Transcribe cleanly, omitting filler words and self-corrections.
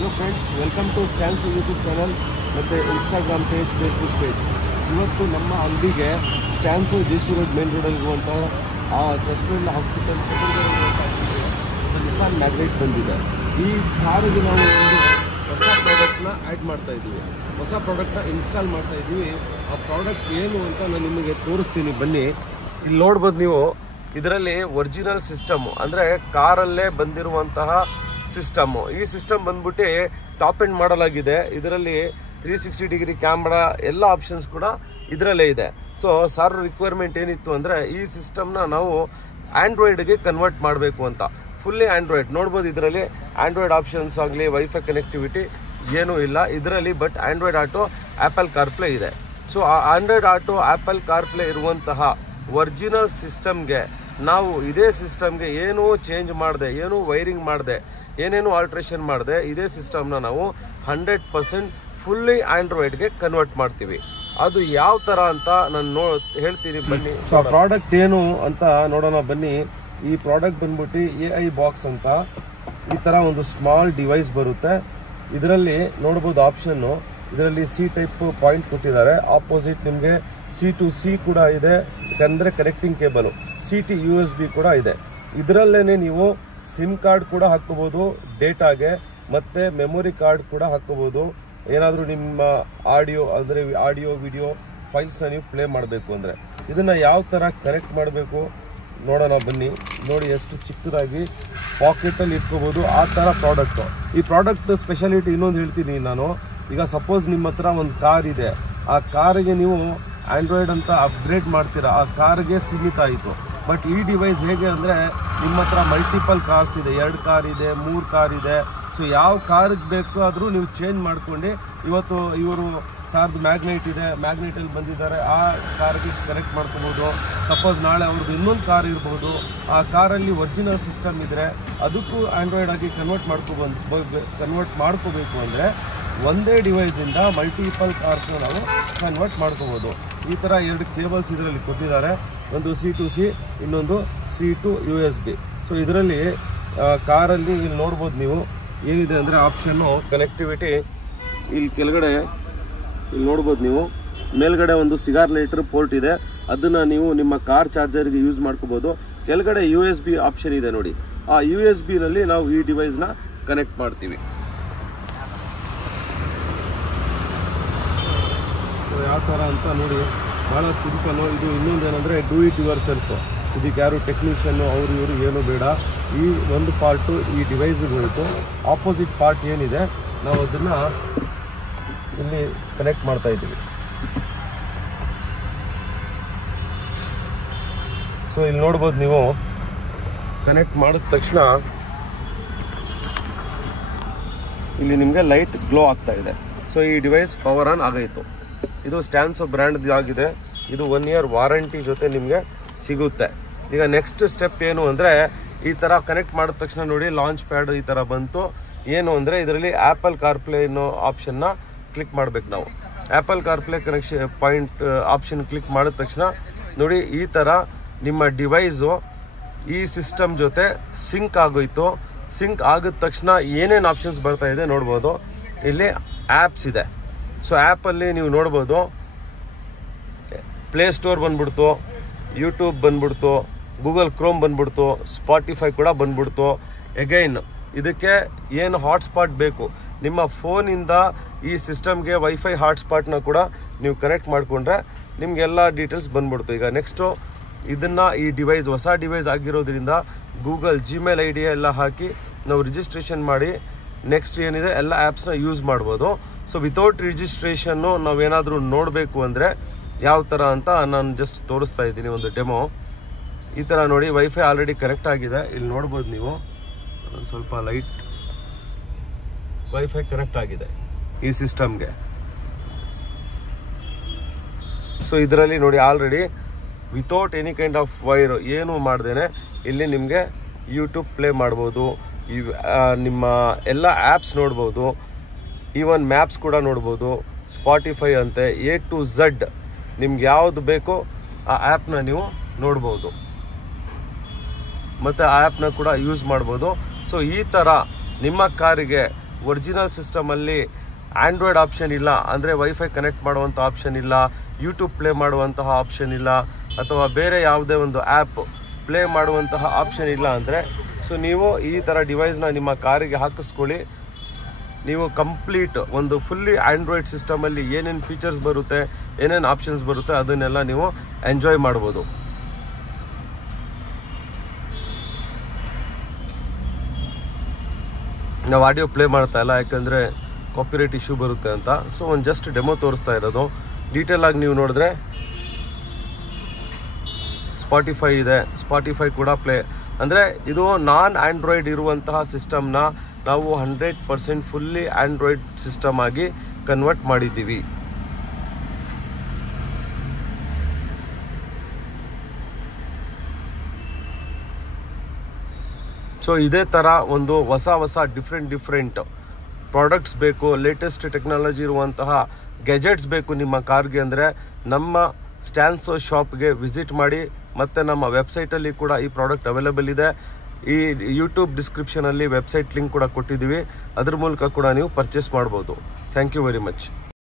Hello friends, welcome to Stanso YouTube channel ಮತ್ತು Instagram page, Facebook page. ಇವತ್ತು ನಮ್ಮ ಅಂಗಡಿಗೆ ಸ್ಟ್ಯಾನ್ಸೋ ಜೆ.ಸಿ. ರೋಡ್ ಮೇನ್ ರೋಡಲ್ಲಿರುವಂಥ ಆ ಟ್ರಸ್ಟೆಡ್ ಹಾಸ್ಪಿಟಲ್ ನಿಸಾನ್ ಮ್ಯಾಗ್ನೈಟ್ ಬಂದಿದೆ. ಈ ಕಾರಿಗೆ ನಾವು ಒಂದು ಹೊಸ ಪ್ರಾಡಕ್ಟ್ನ ಆ್ಯಡ್ ಮಾಡ್ತಾಯಿದ್ದೀವಿ, ಹೊಸ ಪ್ರಾಡಕ್ಟ್ನ ಇನ್ಸ್ಟಾಲ್ ಮಾಡ್ತಾಯಿದ್ದೀವಿ. ಆ ಪ್ರಾಡಕ್ಟ್ ಏನು ಅಂತ ನಾನು ನಿಮಗೆ ತೋರಿಸ್ತೀನಿ, ಬನ್ನಿ. ಇಲ್ಲಿ ನೋಡ್ಬೋದು ನೀವು, ಇದರಲ್ಲಿ ಒರಿಜಿನಲ್ ಸಿಸ್ಟಮು ಅಂದರೆ ಕಾರಲ್ಲೇ ಬಂದಿರುವಂತಹ ಸಿಸ್ಟಮು. ಈ ಸಿಸ್ಟಮ್ ಬಂದ್ಬಿಟ್ಟು ಟಾಪ್ ಎಂಡ್ ಮಾಡಲಾಗಿದೆ. ಇದರಲ್ಲಿ 360 ಡಿಗ್ರಿ ಕ್ಯಾಮ್ರಾ ಎಲ್ಲ ಆಪ್ಷನ್ಸ್ ಕೂಡ ಇದರಲ್ಲೇ ಇದೆ. ಸೊ ಸರ್ ರಿಕ್ವೈರ್ಮೆಂಟ್ ಏನಿತ್ತು ಅಂದರೆ ಈ ಸಿಸ್ಟಮ್ನ ನಾವು ಆ್ಯಂಡ್ರಾಯ್ಡ್ಗೆ ಕನ್ವರ್ಟ್ ಮಾಡಬೇಕು ಅಂತ. ಫುಲ್ಲಿ ಆ್ಯಂಡ್ರಾಯ್ಡ್ ನೋಡ್ಬೋದು. ಇದರಲ್ಲಿ ಆ್ಯಂಡ್ರಾಯ್ಡ್ ಆಪ್ಷನ್ಸ್ ಆಗಲಿ, ವೈಫೈ ಕನೆಕ್ಟಿವಿಟಿ ಏನೂ ಇಲ್ಲ ಇದರಲ್ಲಿ. But Android auto, apple CarPlay ಇದೆ. ಸೊ ಆ ಆ್ಯಂಡ್ರಾಯ್ಡ್ ಆಟೋ, ಆ್ಯಪಲ್ ಕಾರ್ಪ್ಲೇ ಇರುವಂತಹ ಒರಿಜಿನಲ್ ಸಿಸ್ಟಮ್ಗೆ ನಾವು ಇದೇ ಸಿಸ್ಟಮ್ಗೆ ಏನೂ ಚೇಂಜ್ ಮಾಡದೆ, ಏನೂ ವೈರಿಂಗ್ ಮಾಡದೆ, ಏನೇನು ಆಲ್ಟ್ರೇಷನ್ ಮಾಡದೆ ಇದೇ ಸಿಸ್ಟಮ್ನ ನಾವು 100% ಫುಲ್ಲಿ ಆ್ಯಂಡ್ರಾಯ್ಡ್ಗೆ ಕನ್ವರ್ಟ್ ಮಾಡ್ತೀವಿ. ಅದು ಯಾವ ಥರ ಅಂತ ನಾನು ಹೇಳ್ತೀನಿ, ಬನ್ನಿ. ಸೊ ಆ ಪ್ರಾಡಕ್ಟ್ ಏನು ಅಂತ ನೋಡೋಣ, ಬನ್ನಿ. ಈ ಪ್ರಾಡಕ್ಟ್ ಬಂದ್ಬಿಟ್ಟು AI ಬಾಕ್ಸ್ ಅಂತ ಈ ಥರ ಒಂದು ಸ್ಮಾಲ್ ಡಿವೈಸ್ ಬರುತ್ತೆ. ಇದರಲ್ಲಿ ನೋಡ್ಬೋದು ಆಪ್ಷನ್ನು, ಇದರಲ್ಲಿ C ಟೈಪ್ ಪಾಯಿಂಟ್ ಕೊಟ್ಟಿದ್ದಾರೆ. ಆಪೋಸಿಟ್ ನಿಮಗೆ C2C ಕೂಡ ಇದೆ, ಅಂದರೆ ಕನೆಕ್ಟಿಂಗ್ ಕೇಬಲು. CT USB ಕೂಡ ಇದೆ. ಇದರಲ್ಲೇ ನೀವು ಸಿಮ್ ಕಾರ್ಡ್ ಕೂಡ ಹಾಕ್ಕೋಬೋದು ಡೇಟಾಗೆ, ಮತ್ತು ಮೆಮೊರಿ ಕಾರ್ಡ್ ಕೂಡ ಹಾಕ್ಕೋಬೋದು. ಏನಾದರೂ ನಿಮ್ಮ ಆಡಿಯೋ ವಿಡಿಯೋ ಫೈಲ್ಸ್ನ ನೀವು ಪ್ಲೇ ಮಾಡಬೇಕು ಅಂದರೆ ಇದನ್ನು ಯಾವ ಥರ ಕನೆಕ್ಟ್ ಮಾಡಬೇಕು ನೋಡೋಣ, ಬನ್ನಿ. ನೋಡಿ ಎಷ್ಟು ಚಿಕ್ಕದಾಗಿ ಪಾಕೆಟಲ್ಲಿ ಇಟ್ಕೋಬೋದು, ಆ ಥರ ಪ್ರಾಡಕ್ಟು. ಈ ಪ್ರಾಡಕ್ಟ್ ಸ್ಪೆಷಾಲಿಟಿ ಇನ್ನೊಂದು ಹೇಳ್ತೀನಿ ನಾನು. ಈಗ ಸಪೋಸ್ ನಿಮ್ಮ ಹತ್ರ ಒಂದು ಕಾರ್ ಇದೆ, ಆ ಕಾರಿಗೆ ನೀವು ಆ್ಯಂಡ್ರಾಯ್ಡ್ ಅಂತ ಅಪ್ಗ್ರೇಡ್ ಮಾಡ್ತೀರಾ, ಆ ಕಾರ್ಗೆ ಸೀಮಿತ ಆಯಿತು. ಬಟ್ ಈ ಡಿವೈಸ್ ಹೇಗೆ ಅಂದರೆ ನಿಮ್ಮ ಹತ್ರ ಮಲ್ಟಿಪಲ್ ಕಾರ್ಸ್ ಇದೆ, 2 ಕಾರ್ ಇದೆ, 3 ಕಾರ್ ಇದೆ. ಸೊ ಯಾವ ಕಾರ್ಗೆ ಬೇಕಾದರೂ ನೀವು ಚೇಂಜ್ ಮಾಡ್ಕೊಂಡು, ಇವತ್ತು ಇವರು ಸಾರ್ದು ಮ್ಯಾಗ್ನೈಟ್ ಇದೆ, ಮ್ಯಾಗ್ನೈಟಲ್ಲಿ ಬಂದಿದ್ದಾರೆ, ಆ ಕಾರ್ಗೆ ಕನೆಕ್ಟ್ ಮಾಡ್ಕೋಬೋದು. ಸಪೋಸ್ ನಾಳೆ ಅವ್ರದ್ದು ಇನ್ನೊಂದು ಕಾರ್ ಇರ್ಬೋದು, ಆ ಕಾರಲ್ಲಿ ಒರಿಜಿನಲ್ ಸಿಸ್ಟಮ್ ಇದ್ದರೆ ಅದಕ್ಕೂ ಆ್ಯಂಡ್ರಾಯ್ಡ್ ಆಗಿ ಕನ್ವರ್ಟ್ ಮಾಡ್ಕೋಬೇಕು ಅಂದರೆ ಒಂದೇ ಡಿವೈಸಿಂದ ಮಲ್ಟಿಪಲ್ ಕಾರ್ಸ್ನ ನಾವು ಕನ್ವರ್ಟ್ ಮಾಡ್ಕೋಬೋದು. ಈ ಥರ 2 ಕೇಬಲ್ಸ್ ಇದರಲ್ಲಿ ಕೊಟ್ಟಿದ್ದಾರೆ, ಒಂದು C2C, ಇನ್ನೊಂದು C2 USB. ಸೊ ಇದರಲ್ಲಿ ಕಾರಲ್ಲಿ ಇಲ್ಲಿ ನೋಡ್ಬೋದು ನೀವು ಏನಿದೆ ಅಂದರೆ ಆಪ್ಷನ್ನು ಕನೆಕ್ಟಿವಿಟಿ. ಇಲ್ಲಿ ಕೆಳಗಡೆ ಇಲ್ಲಿ ನೋಡ್ಬೋದು ನೀವು, ಮೇಲ್ಗಡೆ ಒಂದು ಸಿಗಾರ್ ಲೈಟರ್ ಪೋರ್ಟ್ ಇದೆ, ಅದನ್ನು ನೀವು ನಿಮ್ಮ ಕಾರ್ ಚಾರ್ಜರ್ಗೆ ಯೂಸ್ ಮಾಡ್ಕೋಬೋದು. ಕೆಳಗಡೆ USB ಆಪ್ಷನ್ ಇದೆ ನೋಡಿ, ಆ USB-ನಲ್ಲಿ ನಾವು ಈ ಡಿವೈಸ್ನ ಕನೆಕ್ಟ್ ಮಾಡ್ತೀವಿ. ಸೊ ಯಾವ ಥರ ಅಂತ ನೋಡಿ, ಭಾಳ ಸಿಂಪಲ್ಲು. ಇದು ಇನ್ನೊಂದು ಏನಂದರೆ ಡೂ ಇಟ್ ಯುವರ್ ಸೆಲ್ಫ್. ಇದಕ್ಕೆ ಯಾರು ಟೆಕ್ನಿಷಿಯನ್ನು ಅವರು ಇವರು ಏನೂ ಬೇಡ. ಈ ಒಂದು ಪಾರ್ಟು ಈ ಡಿವೈಸಿಗೆ ಹೋಯಿತು. ಆಪೋಸಿಟ್ ಪಾರ್ಟ್ ಏನಿದೆ ನಾವು ಅದನ್ನು ಇಲ್ಲಿ ಕನೆಕ್ಟ್ ಮಾಡ್ತಾ ಇದ್ದೀವಿ. ಸೊ ಇಲ್ಲಿ ನೋಡ್ಬೋದು ನೀವು, ಕನೆಕ್ಟ್ ಮಾಡಿದ ತಕ್ಷಣ ಇಲ್ಲಿ ನಿಮಗೆ ಲೈಟ್ ಗ್ಲೋ ಆಗ್ತಾ ಇದೆ. ಸೊ ಈ ಡಿವೈಸ್ ಪವರ್ ಆನ್ ಆಗಾಯಿತು. ಇದು ಸ್ಟ್ಯಾನ್ಸೋ ಬ್ರ್ಯಾಂಡ್ ಆಗಿದೆ. ಇದು 1 ಇಯರ್ ವಾರಂಟಿ ಜೊತೆ ನಿಮಗೆ ಸಿಗುತ್ತೆ. ಈಗ ನೆಕ್ಸ್ಟ್ ಸ್ಟೆಪ್ ಏನು ಅಂದರೆ, ಈ ಥರ ಕನೆಕ್ಟ್ ಮಾಡಿದ ತಕ್ಷಣ ನೋಡಿ ಲಾಂಚ್ ಪ್ಯಾಡ್ ಈ ಥರ ಬಂತು. ಏನು ಅಂದರೆ ಇದರಲ್ಲಿ ಆ್ಯಪಲ್ ಕಾರ್ಪ್ಲೇ ಅನ್ನೋ ಆಪ್ಷನ್ನ ಕ್ಲಿಕ್ ಮಾಡಬೇಕು ನಾವು. Apple CarPlay connection point option click ಮಾಡಿದ ತಕ್ಷಣ ನೋಡಿ ಈ ಥರ ನಿಮ್ಮ ಡಿವೈಸು ಈ ಸಿಸ್ಟಮ್ ಜೊತೆ ಸಿಂಕ್ ಆಗೋಯ್ತು. ಸಿಂಕ್ ಆಗಿದ ತಕ್ಷಣ ಏನೇನು ಆಪ್ಷನ್ಸ್ ಬರ್ತಾ ಇದೆ ನೋಡ್ಬೋದು. ಇಲ್ಲಿ ಆ್ಯಪ್ಸ್ ಇದೆ. ಸೊ ಆ್ಯಪಲ್ಲಿ ನೀವು ನೋಡ್ಬೋದು, ಪ್ಲೇಸ್ಟೋರ್ ಬಂದ್ಬಿಡ್ತು, ಯೂಟ್ಯೂಬ್ ಬಂದ್ಬಿಡ್ತು, ಗೂಗಲ್ ಕ್ರೋಮ್ ಬಂದ್ಬಿಡ್ತು, ಸ್ಪಾಟಿಫೈ ಕೂಡ ಬಂದ್ಬಿಡ್ತು. ಎಗೈನ್ ಇದಕ್ಕೆ ಏನು ಹಾಟ್ಸ್ಪಾಟ್ ಬೇಕು, ನಿಮ್ಮ ಫೋನಿಂದ ಈ ಸಿಸ್ಟಮ್ಗೆ ವೈಫೈ ಹಾಟ್ಸ್ಪಾಟ್ನ ಕೂಡ ನೀವು ಕನೆಕ್ಟ್ ಮಾಡಿಕೊಂಡ್ರೆ ನಿಮಗೆಲ್ಲ ಡೀಟೇಲ್ಸ್ ಬಂದ್ಬಿಡ್ತು. ಈಗ ನೆಕ್ಸ್ಟು ಇದನ್ನು ಈ ಡಿವೈಸ್ ಹೊಸ ಡಿವೈಸ್ ಆಗಿರೋದ್ರಿಂದ ಗೂಗಲ್ ಜಿಮೇಲ್ ID ಎಲ್ಲ ಹಾಕಿ ನಾವು ರಿಜಿಸ್ಟ್ರೇಷನ್ ಮಾಡಿ ನೆಕ್ಸ್ಟ್ ಏನಿದೆ ಎಲ್ಲ ಆ್ಯಪ್ಸ್ನ ಯೂಸ್ ಮಾಡ್ಬೋದು. ಸೊ ವಿತೌಟ್ ರಿಜಿಸ್ಟ್ರೇಷನ್ನು ನಾವೇನಾದರೂ ನೋಡಬೇಕು ಅಂದರೆ ಯಾವ ಥರ ಅಂತ ನಾನು ಜಸ್ಟ್ ತೋರಿಸ್ತಾ ಇದ್ದೀನಿ ಒಂದು ಡೆಮೋ. ಈ ಥರ ನೋಡಿ, ವೈಫೈ ಆಲ್ರೆಡಿ ಕನೆಕ್ಟ್ ಆಗಿದೆ. ಇಲ್ಲಿ ನೋಡ್ಬೋದು ನೀವು, ಸ್ವಲ್ಪ ಲೈಟ್ ವೈಫೈ ಕನೆಕ್ಟ್ ಆಗಿದೆ ಈ ಸಿಸ್ಟಮ್ಗೆ. ಸೊ ಇದರಲ್ಲಿ ನೋಡಿ already without any kind of wire ಏನು ಮಾಡ್ದೇನೆ ಇಲ್ಲಿ ನಿಮಗೆ ಯೂಟ್ಯೂಬ್ ಪ್ಲೇ ಮಾಡ್ಬೋದು, ನಿಮ್ಮ ಎಲ್ಲ ಆ್ಯಪ್ಸ್ ನೋಡ್ಬೋದು, ಈವನ್ ಮ್ಯಾಪ್ಸ್ ಕೂಡ ನೋಡ್ಬೋದು, ಸ್ಪಾಟಿಫೈ ಅಂತೆ A to Z ನಿಮ್ಗೆ ಯಾವುದು ಬೇಕೋ ಆ ಆ್ಯಪ್ನ ನೀವು ನೋಡ್ಬೋದು, ಮತ್ತು ಆ ಆ್ಯಪ್ನ ಕೂಡ ಯೂಸ್ ಮಾಡ್ಬೋದು. ಸೊ ಈ ಥರ ನಿಮ್ಮ ಕಾರಿಗೆ ಒರಿಜಿನಲ್ ಸಿಸ್ಟಮಲ್ಲಿ ಆಂಡ್ರಾಯ್ಡ್ ಆಪ್ಷನ್ ಇಲ್ಲ, ಅಂದರೆ ವೈಫೈ ಕನೆಕ್ಟ್ ಮಾಡುವಂಥ ಆಪ್ಷನ್ ಇಲ್ಲ, ಯೂಟ್ಯೂಬ್ ಪ್ಲೇ ಮಾಡುವಂತಹ ಆಪ್ಷನ್ ಇಲ್ಲ, ಅಥವಾ ಬೇರೆ ಯಾವುದೇ ಒಂದು ಆ್ಯಪ್ ಪ್ಲೇ ಮಾಡುವಂತಹ ಆಪ್ಷನ್ ಇಲ್ಲ ಅಂದರೆ ಸೊ ನೀವು ಈ ಥರ ಡಿವೈಸ್ನ ನಿಮ್ಮ ಕಾರಿಗೆ ಹಾಕಿಸ್ಕೊಳ್ಳಿ. ನೀವು ಕಂಪ್ಲೀಟ್ ಒಂದು ಫುಲ್ಲಿ ಆಂಡ್ರಾಯ್ಡ್ ಸಿಸ್ಟಮಲ್ಲಿ ಏನೇನು ಫೀಚರ್ಸ್ ಬರುತ್ತೆ, ಏನೇನು ಆಪ್ಷನ್ಸ್ ಬರುತ್ತೆ ಅದನ್ನೆಲ್ಲ ನೀವು ಎಂಜಾಯ್ ಮಾಡ್ಬೋದು. ನಾವು ಆಡಿಯೋ ಪ್ಲೇ ಮಾಡ್ತಾ ಇಲ್ಲ, ಯಾಕಂದರೆ ಕಾಪಿರೈಟ್ ಇಶ್ಯೂ ಬರುತ್ತೆ ಅಂತ. ಸೊ ಒಂದು ಜಸ್ಟ್ ಡೆಮೋ ತೋರಿಸ್ತಾ ಇರೋದು. ಡೀಟೇಲ್ ಆಗಿ ನೀವು ನೋಡಿದ್ರೆ ಸ್ಪಾಟಿಫೈ ಇದೆ, ಸ್ಪಾಟಿಫೈ ಕೂಡ ಪ್ಲೇ, ಅಂದರೆ ಇದು ನಾನ್ ಆಂಡ್ರಾಯ್ಡ್ ಇರುವಂತಹ ಸಿಸ್ಟಮ್ನ ನಾವು 100% ಫುಲ್ಲಿ ಆಂಡ್ರಾಯ್ಡ್ ಸಿಸ್ಟಮ್ ಆಗಿ ಕನ್ವರ್ಟ್ ಮಾಡಿದ್ದೀವಿ. ಸೊ ಇದೇ ಥರ ಒಂದು ಹೊಸ ಡಿಫ್ರೆಂಟ್ ಪ್ರಾಡಕ್ಟ್ಸ್ ಬೇಕು, ಲೇಟೆಸ್ಟ್ ಟೆಕ್ನಾಲಜಿ ಇರುವಂತಹ ಗ್ಯಾಜೆಟ್ಸ್ ಬೇಕು ನಿಮ್ಮ ಕಾರ್ಗೆ ಅಂದರೆ ನಮ್ಮ ಸ್ಟ್ಯಾನ್ಸೋ ಶಾಪ್ಗೆ ವಿಸಿಟ್ ಮಾಡಿ. ಮತ್ತು ನಮ್ಮ ವೆಬ್ಸೈಟಲ್ಲಿ ಕೂಡ ಈ ಪ್ರಾಡಕ್ಟ್ ಅವೈಲೇಬಲ್ ಇದೆ. ಈ ಯೂಟ್ಯೂಬ್ ಡಿಸ್ಕ್ರಿಪ್ಷನಲ್ಲಿ ವೆಬ್ಸೈಟ್ ಲಿಂಕ್ ಕೂಡ ಕೊಟ್ಟಿದ್ದೀವಿ, ಅದ್ರ ಮೂಲಕ ಕೂಡ ನೀವು ಪರ್ಚೇಸ್ ಮಾಡ್ಬೋದು. Thank you very much.